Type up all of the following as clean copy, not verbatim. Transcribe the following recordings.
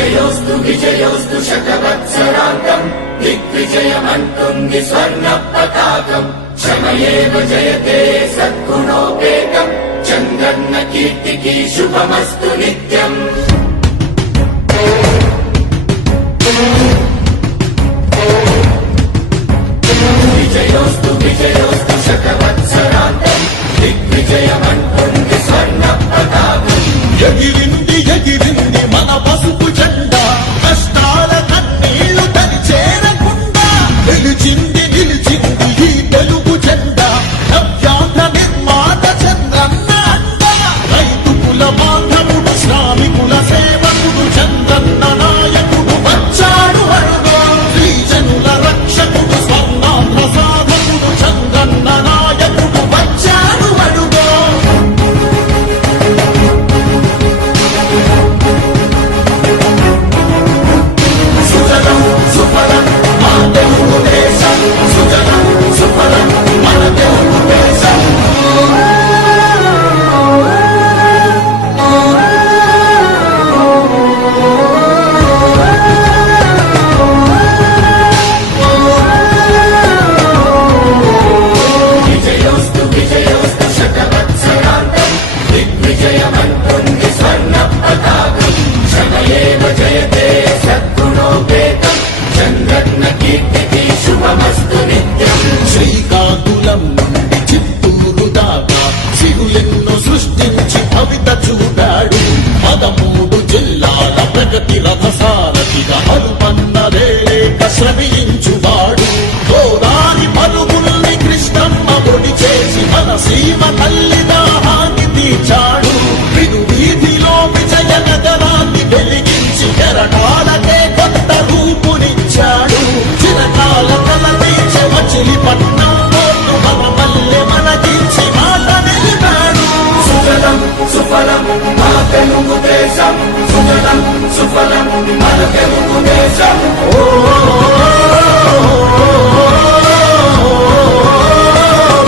విజయోస్తు విజయోస్తు శతవత్సరాంతం దిగ్విజయమంటుంది స్వర్ణ పతాకం క్షమయేవ జయతే సద్గుణోపేతం చంద్రన్న కీర్తికి శుభమస్తు నిత్యం. విజయోస్తు విజయోస్తు శతవత్సరాంతం దిగ్విజయమంటుంది స్వర్ణ పతాకం. ఎగిరింది ఎగిరింది మన పసుపు జెండా కష్టాల కన్నీళ్లు తని చేరకుండా నిలిచింది నిలిచింది ఈ తెలుగు జెండా నవ్యాంధ్ర నిర్మాత చంద్రన్న అండ రైతు కుల బాంధవుడు శ్రామికుల సేవకుడు చంద్రన్న నాయకుడు వచ్చాడు అడుగో శ్రీజనుల రక్షకుడు స్వర్ణాంధ్ర సాధకుడు చంద్రన్న నాయకుడు వచ్చాడు అడుగో. సుజలం సుఫలం మన తెలుగు దేశం సుజలం సుఫలం మన తెలుగు దేశం. విజయోస్తు విజయోస్తు శతవత్సరాంతం దిగ్విజయమంటుంది స్వర్ణ పతాకం క్షమయేవ జయతే సద్గుణోపేతం చంద్రన్న కీర్తికి శుభమస్తు నిత్యం. శ్రీకాకుళం నుండి చిత్తూరు దాకా సిరులెన్నో సృష్టించి కవిత చూపాడు 13 జిల్లాల ప్రగతి రథసారథిగా హరుపన్నదేలేక శ్రమించువాడు గోదారి పరుగుల్ని కృష్ణమ్మ ఒడి చేసి మన సీమ తల్లి దాహాన్ని తీర్చాడు విను వీధిలో విజయ నగరాన్ని వెలిగించి కెరటాలకే కొత్త రూపునిచ్చాడు చిరకాల తల తీర్చే మచిలీపట్నం పోర్టు మన మల్లె మనకించి మాట నిలిపాడు. సుజలం సుఫలం మన తెలుగు దేశం సుజలం సుఫలం మన తెలుగు దేశం.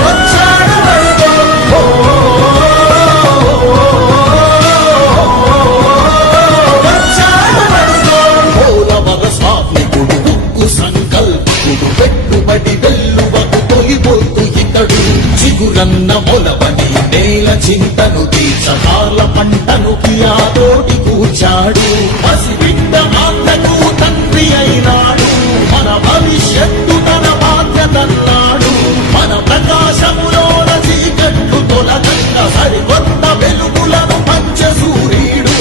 వచ్చాడు అడుగో వచ్చాడు అడుగో పోలవర స్వామికుడు ఉక్కు సంకల్పకుడు పెట్టుబడి వెల్లువకు తొలిపోతు ఇతడు చిగురన్న మొలవని నేల చింతను తీర్చకాల పంటను కియాతోటి కూర్చాడు పసిబిడ్డ మాటకు తండ్రి అయినాడు మన భవిష్యత్తు తన బాధ్యతన్నాడు మన ప్రకాశములోన చీకట్లు తొలగంగ సరికొత్త వెలుగులను పంచ సూర్యుడు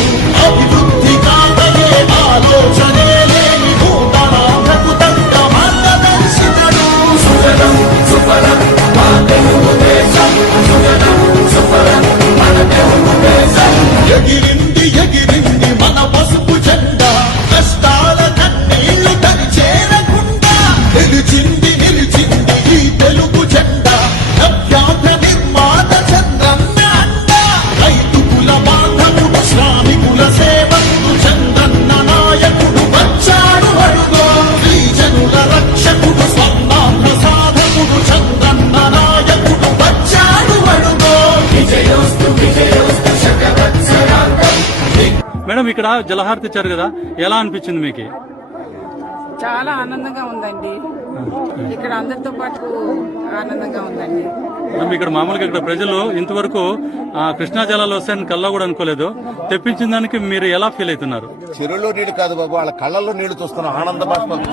అభివృద్ధి కాదనే ఆలోచనే లేని నూతనాంధ్రకు తగ్గ మార్గదర్శితడు. సుజలం సుఫలం మన తెలుగు దేశం సుజలం సుఫలం మన తెలుగు దేశం. ఎగిరింది ఎగిరింది మన పసుపు జెండా కష్టాల కన్నీళ్లు తని చేరకుండా నిలిచింది నిలిచింది ఈ తెలుగు జెండా నవ్యాంధ్ర నిర్మాత చంద్రన్న అండ రైతు కుల బాంధవుడు శ్రామికుల సేవకుడు చంద్రన్న నాయకుడు వచ్చాడు అడుగో శ్రీజనుల రక్షకుడు స్వర్ణాంధ్ర సాధకుడు చంద్రన్న నాయకుడు వచ్చాడు అడుగో. విజయోస్తు విజయోస్తు శతవత్సరాంతం. మేడం, ఇక్కడ జలహారతి ఇచ్చారు కదా, ఎలా అనిపించింది మీకు? చాలా ఆనందంగా ఉందండి. ఇక్కడ అందరితో పాటు ఆనందంగా ఉందండి. మేడం, ఇక్కడ మామూలుగా ఇక్కడ ప్రజలు ఇంతవరకు కృష్ణా జలాలు వస్తాయని కల్లా కూడా అనుకోలేదు. తెప్పించిన దానికి మీరు ఎలా ఫీల్ అవుతున్నారు? చెరువులో నీళ్లు కాదు బాబు, వాళ్ళ కళ్ళల్లో నీళ్లు చూస్తున్నాం, ఆనంద బాష్పాలు.